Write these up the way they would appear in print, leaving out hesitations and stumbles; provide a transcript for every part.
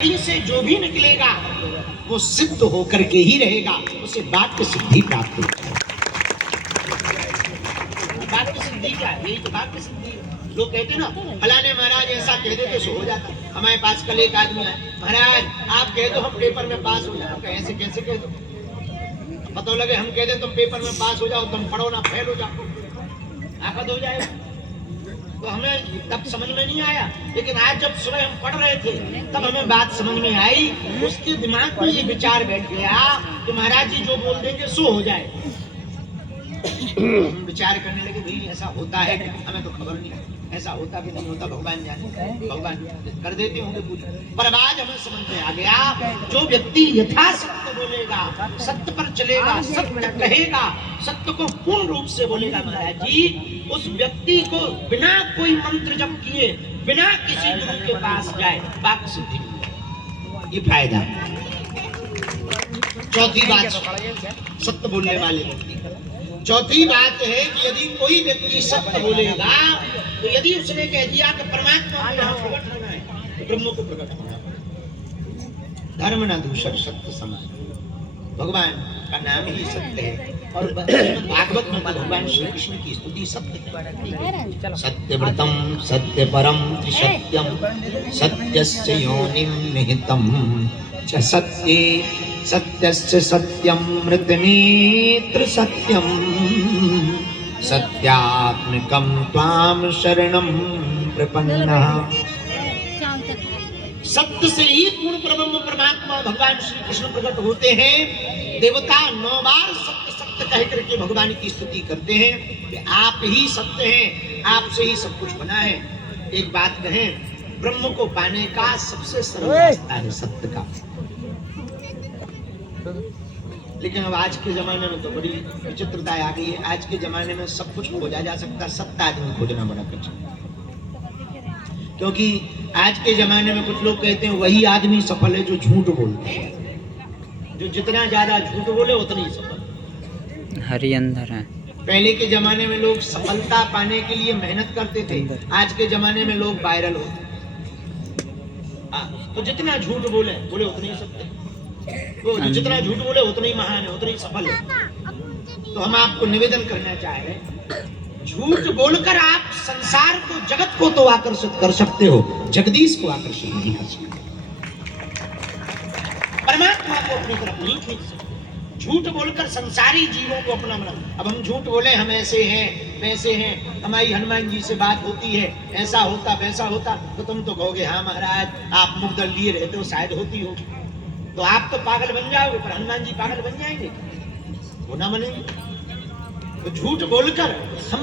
से जो भी निकलेगा वो सिद्ध होकर के ही रहेगा, उसे वाक्य सिद्धि प्राप्त होती है। वाक्य सिद्धि क्या है? यही तो वाक्य सिद्धि है। लोग कहते ना फलाने महाराज ऐसा कह देते सो हो जाता। हमारे पास कल एक आदमी है, महाराज आप कह दो हम पेपर में पास हो जाए। ऐसे कैसे कह दो? पता लगे हम कह दे तुम पेपर में पास हो जाओ, तुम पढ़ो ना फेल हो जाओ, आफत हो जाएगा। तो हमें तब समझ में नहीं आया, लेकिन आज जब सुबह हम पढ़ रहे थे तब हमें बात समझ में आई। उसके दिमाग में ये विचार बैठ गया कि महाराज जी जो बोल देंगे सो हो जाए। हम विचार करने लगे भाई ऐसा होता है, हमें तो खबर नहीं, ऐसा होता कि नहीं होता भगवान जाने, भगवान कर देते होंगे पूरी। पर आज हमें समझ में आ गया, जो व्यक्ति यथासत्य बोलेगा, सत्य पर चलेगा, सत्य कहेगा, सत्य को पूर्ण रूप से बोलेगा महाराज जी, उस व्यक्ति को बिना कोई मंत्र जप किए, बिना किसी गुरु के पास जाए वाक्य सिद्धि। ये फायदा। चौथी बात सत्य बोलने वाले व्यक्ति। चौथी बात है कि यदि कोई व्यक्ति सत्य बोलेगा तो यदि उसने कह दिया कि परमात्मा को यहाँ प्रकट होना है तो ब्रह्म को प्रकट होना है। धर्म न दूषर सत्य समान, भगवान का नाम ही सत्य है। और भागवत में भगवान श्री कृष्ण की स्तुति सत्य। सत्यव्रतम सत्य परम त्रिसत्यम सत्यस्य योनिं निहितम च सत्ये सत्यस्य सत्यम मृतनेत्र सत्यम सत्यात्मकं त्वां शरणं प्रपन्नः। सत्य से ही पूर्ण ब्रह्म परमात्मा भगवान श्री कृष्ण प्रकट होते हैं। देवता 9 बार सत्य सत्य कह करके भगवान की स्तुति करते हैं कि आप ही सत्य हैं, आपसे ही सब कुछ बना है। एक बात कहें, ब्रह्म को पाने का सबसे सरल रास्ता है सत्य का। लेकिन अब आज के जमाने में तो बड़ी विचित्रता आ गई है। आज के जमाने में सब कुछ खोजा जा सकता, सत्य आदमी खोजना बड़ा कठिन। क्योंकि आज के जमाने में कुछ लोग कहते हैं वही आदमी सफल है जो झूठ बोलते हैं। जो जितना ज्यादा झूठ बोले उतना ही सफल। हरि अंदर है। पहले के जमाने में लोग सफलता पाने के लिए मेहनत करते थे, आज के जमाने में लोग वायरल होते। तो जितना झूठ बोले उतना ही सत्य। वो जितना झूठ बोले उतना ही महान है, उतना ही सफल है। तो हम आपको निवेदन करना चाह रहे हैं, झूठ बोलकर आप संसार को, जगत को तो आकर्षित कर सकते हो, जगदीश को आकर्षित नहीं कर सकते। परमात्मा को अपनी तरफ नहीं खींच सकते। झूठ बोलकर संसारी जीवों को अपना बना। अब हम झूठ बोले हम ऐसे हैं वैसे हैं, हमारी हनुमान जी से बात होती है, ऐसा होता वैसा होता, तो तुम तो कहोगे हाँ महाराज आप मुग्दल लिए रहते हो, शायद होती हो। तो आप तो पागल बन जाओगे, पर हनुमान जी पागल बन जाएंगे? वो ना बनेंगे। तो झूठ बोलकर हम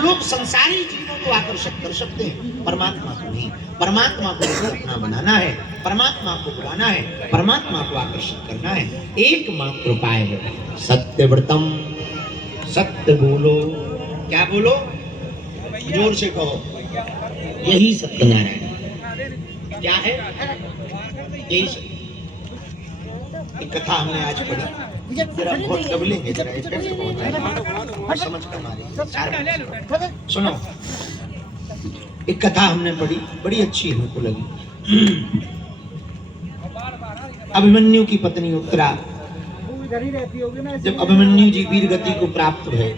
लोग संसारी जीवों को आकर्षित कर सकते हैं, परमात्मा को नहीं। परमात्मा को अपना बनाना है, परमात्मा को बुलाना है, परमात्मा को आकर्षित करना है। एकमात्र उपाय है सत्यव्रतम। सत्य बोलो। क्या बोलो? जोर से कहो, यही सत्यनारायण। क्या है? यही सत्य। एक कथा हमने आज पढ़ी, जरा बहुत डबलेंगे, जरा इफेक्ट बहुत समझ कर मारे। सुनो, एक कथा हमने पढ़ी, बड़ी अच्छी हमको लगी। अभिमन्यु की पत्नी उत्तरा, जब अभिमन्यु जी वीर गति को प्राप्त हुए,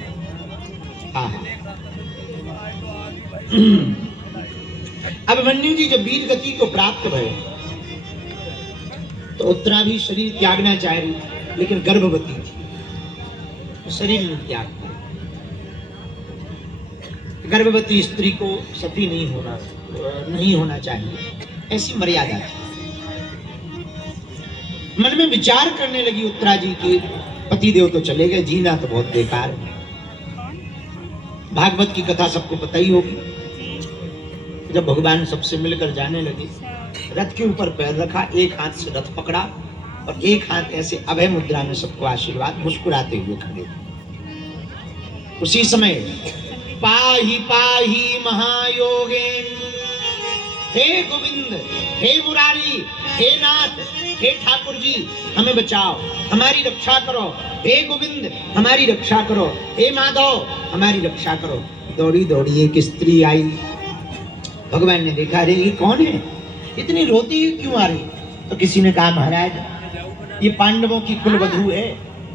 अभिमन्यु जी जब वीर गति को प्राप्त हुए तो उत्तरा भी शरीर त्यागना चाह रही थी, लेकिन गर्भवती थी, तो शरीर में त्याग किया। गर्भवती स्त्री को सती नहीं होना चाहिए, ऐसी मर्यादा थी। मन में विचार करने लगी उत्तरा जी की पतिदेव तो चले गए, जीना तो बहुत बेकार है। भागवत की कथा सबको पता ही होगी। जब भगवान सबसे मिलकर जाने लगे, रथ के ऊपर पैर रखा, एक हाथ से रथ पकड़ा और एक हाथ ऐसे अभय मुद्रा में सबको आशीर्वाद, मुस्कुराते हुए खड़े। उसी समय पाही पाही महायोगेन, हे गोविंद, हे मुरारी, हे नाथ, हे ठाकुर जी हमें बचाओ, हमारी रक्षा करो। हे गोविंद हमारी रक्षा करो, हे माधव हमारी रक्षा करो। दौड़ी दौड़ी एक स्त्री आई। भगवान ने देखा, अरे ये कौन है? इतनी रोती क्यों आ रही? तो किसी ने कहा महाराज ये पांडवों की कुल वधू है,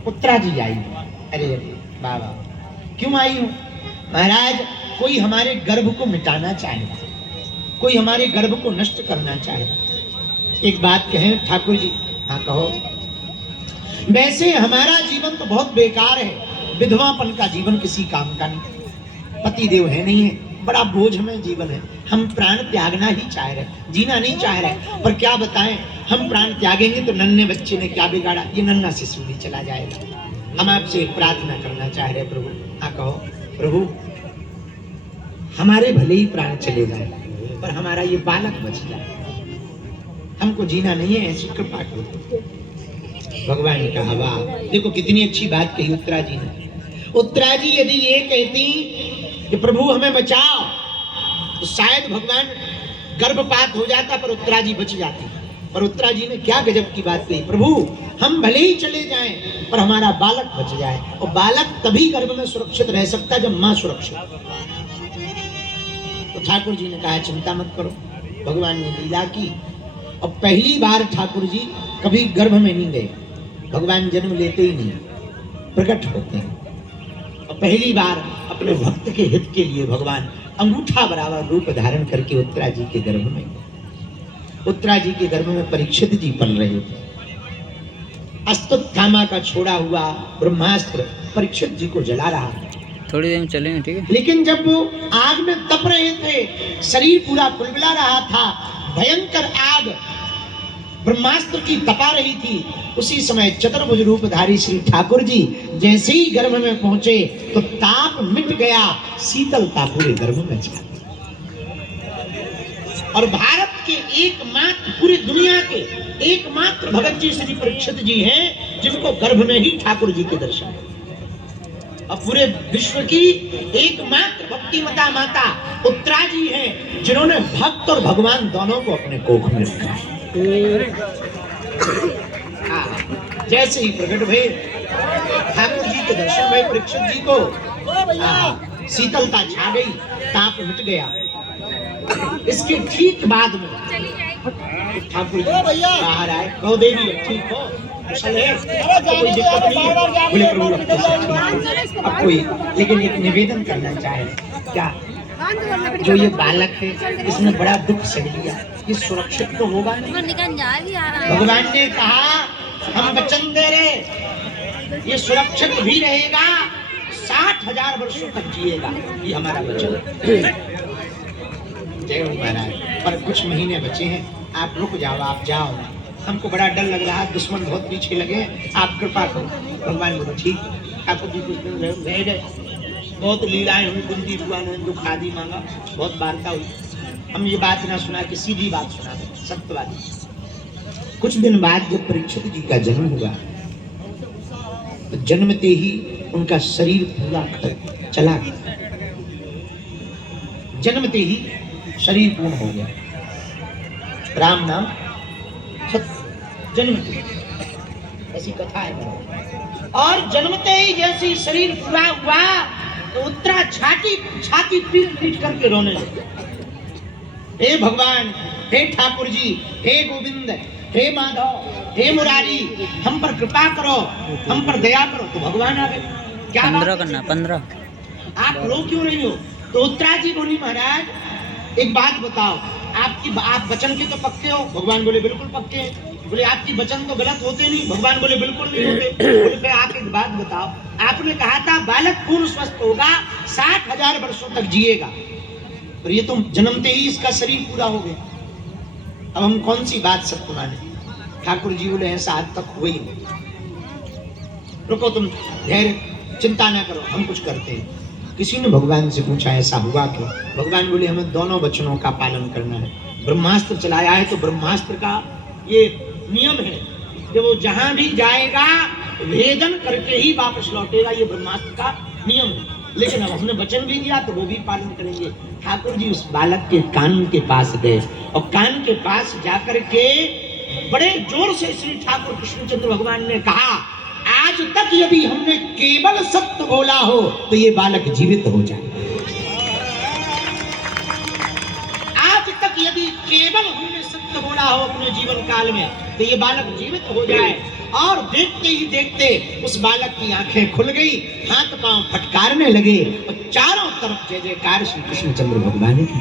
उत्तरा जी आई। अरे अरे बाबा क्यों आई हूँ? महाराज कोई हमारे गर्भ को मिटाना चाहेगा, कोई हमारे गर्भ को नष्ट करना चाहेगा। एक बात कहें ठाकुर जी? हाँ कहो। वैसे हमारा जीवन तो बहुत बेकार है, विधवापन का जीवन किसी काम का नहीं, पति देव है नहीं है, बड़ा बोझ में जीवन है। हम प्राण त्यागना ही चाह रहे, जीना नहीं चाह रहे, पर क्या बताएं हम प्राण त्यागेंगे तो नन्हे बच्चे ने क्या बिगाड़ा, ये नन्हा शिशु भी चला जाएगा। हम आपसे एक प्रार्थना करना चाह रहे प्रभु। हाँ कहो। प्रभु हमारे भले ही प्राण चले जाए पर हमारा ये बालक बच जाए, हमको जीना नहीं है, ऐसी कृपा करो। भगवान ने कहा वाह, देखो कितनी अच्छी बात कही उत्तरा जी ने। उत्तरा जी यदि ये कहती कि प्रभु हमें बचाओ तो शायद भगवान गर्भपात हो जाता पर उत्तरा जी बच जाती। पर उत्तरा जी ने क्या गजब की बात कही, प्रभु हम भले ही चले जाएं पर हमारा बालक बच जाए, और बालक तभी गर्भ में सुरक्षित रह सकता जब मां सुरक्षित। तो ठाकुर जी ने कहा चिंता मत करो। भगवान ने लीला की और पहली बार ठाकुर जी कभी गर्भ में नहीं गए, भगवान जन्म लेते ही नहीं, प्रकट होते हैं। और पहली बार अपने भक्त के हित के लिए भगवान अंगूठा बराबर रूप धारण करके उत्तरा जी के गर्भ में गए। उत्तरा जी के गर्भ में परीक्षित जी पल रहे थे। अस्तुत्थामा का छोड़ा हुआ ब्रह्मास्त्र परीक्षित जी को जला रहा था। थोड़ी देर में चलेंगे, ठीक है। लेकिन जब वो आग में तप रहे थे, शरीर पूरा कुलबुला रहा था, भयंकर आग ब्रह्मास्त्र की तपा रही थी, उसी समय चतुर्भुज रूपधारी श्री ठाकुर जी जैसे ही गर्भ में पहुंचे तो ताप मिट गया, शीतलता पूरे गर्भ में छा गई। और भारत के एकमात्र, पूरी दुनिया के एकमात्र भगत जी श्री परीक्षित जी हैं जिनको गर्भ में ही ठाकुर जी के दर्शन हुए। और पूरे विश्व की एकमात्र भक्तिमता माता उत्तरा जी हैं जिन्होंने भक्त और भगवान दोनों को अपने कोख में रखा है। जैसे ही प्रकट भय ठाकुर जी के दर्शन भय परीक्षित जी को, शीतलता छा गई, ताप मिट गया। इसके ठीक बाद में ठाकुर जी बाहर आए, कहो देवी ठीक हो, कुशल है, कोई दिक्कत नहीं है। बोले प्रभु अब कोई, लेकिन एक निवेदन करना चाहे क्या, जो ये बालक है इसने बड़ा दुख सह लिया, ये सुरक्षित तो होगा नहीं। भगवान ने कहा हम वचन दे रहे ये सुरक्षित भी रहेगा, 60,000 वर्षों तक जिएगा, ये हमारा वचन। जय हो महाराज। पर कुछ महीने बचे हैं, आप रुक जाओ, आप जाओ, हमको बड़ा डर लग रहा है, दुश्मन बहुत पीछे लगे, आप कृपा करो। भगवान बोले ठीक। ठाकुर जी कुछ दिन रह गए, बहुत लीलाएं हुई, कुंती बुआ ने दुख आदि मांगा, बहुत वार्ता हुई। हम ये बात ना सुना कि सीधी बात सुना दे, सत्य बात। कुछ दिन बाद जब परीक्षित जी का जन्म हुआ तो जन्मते ही उनका शरीर पूरा चला गया, जन्मते ही शरीर पूर्ण हो गया। राम नाम सत्य, जन्मते ऐसी कथा है। और जन्मते ही जैसे शरीर पूरा हुआ तो उत्तरा छाती पीट करके रोने लगे, हे भगवान, हे ठाकुर जी, हे गोविंद, हे माधव, हे मुरारी, हम पर कृपा करो, हम पर दया करो। तो भगवान आ गए, क्या 15 करना, 15 आप रो क्यों रही हो? तो उत्तरा जी बोली महाराज एक बात बताओ, आप वचन के तो पक्के हो? भगवान बोले बिल्कुल पक्के हैं। बोले आपकी वचन तो गलत होते नहीं? भगवान बोले बिल्कुल नहीं होते। बोले फिर आप एक बात बताओ, आपने कहा था बालक पूर्ण स्वस्थ होगा, 60,000 वर्षों तक जिएगा, और ये तो जन्मते ही इसका शरीर पूरा हो गया, अब हम कौन सी बात सत्य माने? ठाकुर जी बोले ऐसा आज तक हुआ ही नहीं। रुको, तुम धैर्य, चिंता ना करो, हम कुछ करते हैं। किसी ने भगवान से पूछा ऐसा हुआ क्यों? भगवान बोले हमें दोनों वचनों का पालन करना है। ब्रह्मास्त्र चलाया है तो ब्रह्मास्त्र का ये नियम है कि वो जहां भी जाएगा वेदन करके ही वापस लौटेगा, ये ब्रह्मास्त्र का नियम है। लेकिन अब हमने वचन भी दिया तो वो भी पालन करेंगे। ठाकुर जी उस बालक के कान के पास गए और कान के पास जाकर के बड़े जोर से श्री ठाकुर कृष्णचंद्र भगवान ने कहा, आज तक यदि हमने केवल सत्य बोला हो तो ये बालक जीवित हो जाए। आज तक यदि केवल हमने सत्य सत्य बोला हो अपने जीवन काल में तो ये बालक जीवित हो जाए। और देखते ही देखते उस बालक की आंखें खुल गई, हाथ पांव फटकारने लगे और चारों तरफ जय जयकार श्री कृष्णचंद्र भगवान की।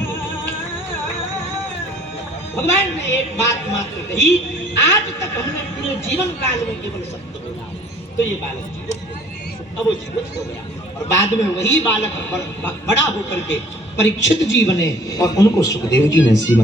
भगवान ने एक बात मात्र कही, आज तक हमने पूरे जीवन काल में केवल सत्य बोला, तो ये बालक जीवित हो गया। अब वो जीवित हो गया और बाद में वही बालक बड़ा होकर के परीक्षित जी बने और उनको सुखदेव जी ने श्रीमद्